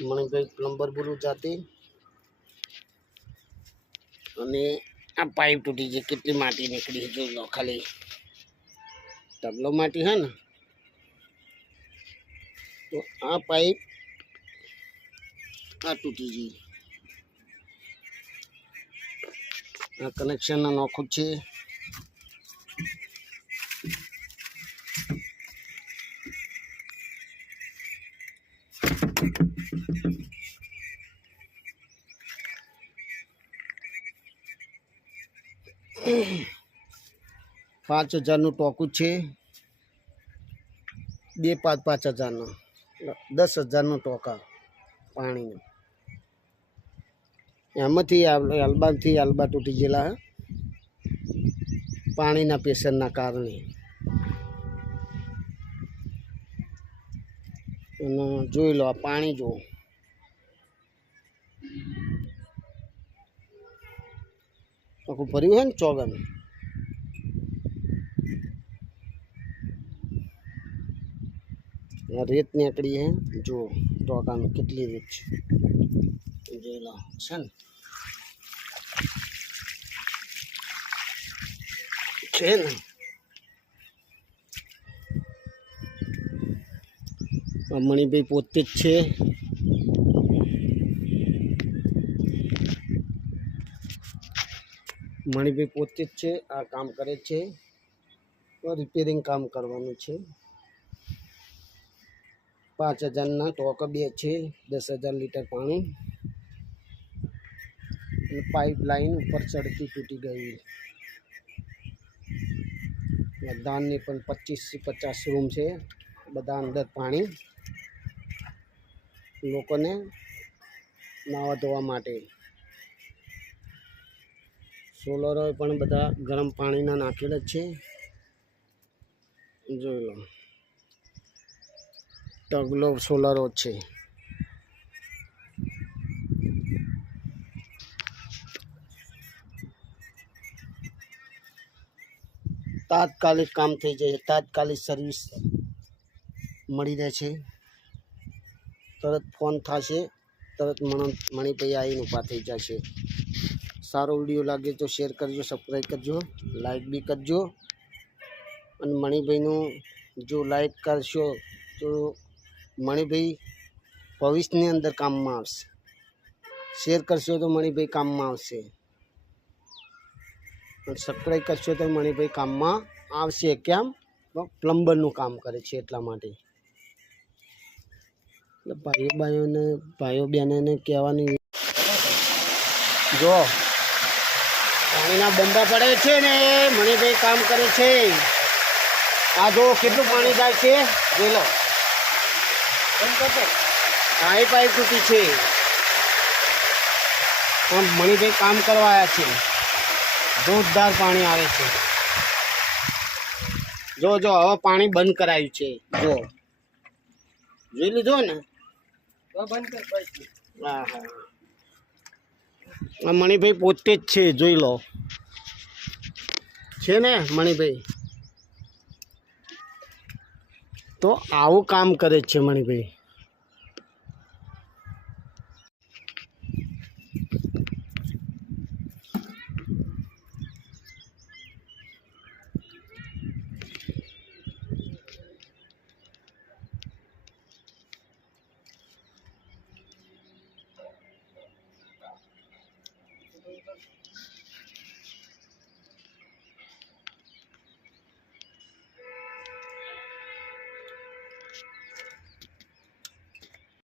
Manibhai plumber બોલું જાતે અને આ પાઇપ તૂટી છે કેટલી માટી નીકળી જોઈ લો ખાલી ઢગલો માટી હે ને તો આ પાઇપ આ તૂટી ગઈ આ કનેક્શન નોખું છે ₹5000 ટોકું છે 2 5 5000 10,000 ટોકા પાણીનું એમાંથી આલબાથી આલબા તૂટી ગયેલા પાણીના પ્રેશરના કારણે અને જોઈ લો આ પાણી જુઓ આખું ભર્યું હે ને ચોગન રેત નીકળી હે જો ટોકામાં કેટલી રેત છે જોઈ લો છે ને મણિભાઈ પોતે જ છે મણિભાઈ પોતે જ છે આ કામ કરે છે રિપેરિંગ કામ કરવાનું છે 5000 ટોકા 2 છે 10,000 લીટર પાણી પાઇપ લાઈન ઉપર ચડતી તૂટી ગઈ બધાની પણ 25 થી 50 રૂમ છે બધા અંદર પાણી લોકોને નાવા ધોવા માટે સોલરો પણ બધા ગરમ પાણીના નાખેલા છે જોઈ લો ઢગલો સોલરો છે તાત્કાલિક કામ થઈ જાય તાત્કાલિક સર્વિસ મળી રહે છે તરત ફોન થશે તરત મણિભાઈ આવીને ઊભા થઈ જશે સારો વિડીયો લાગે તો શેર કરજો સબસ્ક્રાઈબ કરજો લાઈક બી કરજો અને મણિભાઈનું જો લાઈક કરશો તો મણિભાઈ ભવિષ્યની અંદર કામમાં આવશે શેર કરશો તો મણિભાઈ કામમાં આવશે અને સબસ્ક્રાઈબ કરશો તો મણિભાઈ કામમાં આવશે કેમ પ્લમ્બરનું કામ કરે છે એટલા માટે ભાઈઓ બહેનોને કહેવાની જો પાણીના બંબા પડે છે ને મણિભાઈ કામ કરે છે આ જો કેટલું પાણી જાય છે જોઈ લો આ પાઇપ તૂટી છે પણ મણિભાઈ કામ કરવા આવ્યા છે જોરદાર પાણી આવે છે જો જો હવે પાણી બંધ કરાયું છે જો જોઈ લીધો ને હા હા મણિભાઈ પોતે જ છે જોઈ લો છે ને મણિભાઈ તો આવું કામ કરે છે મણિભાઈ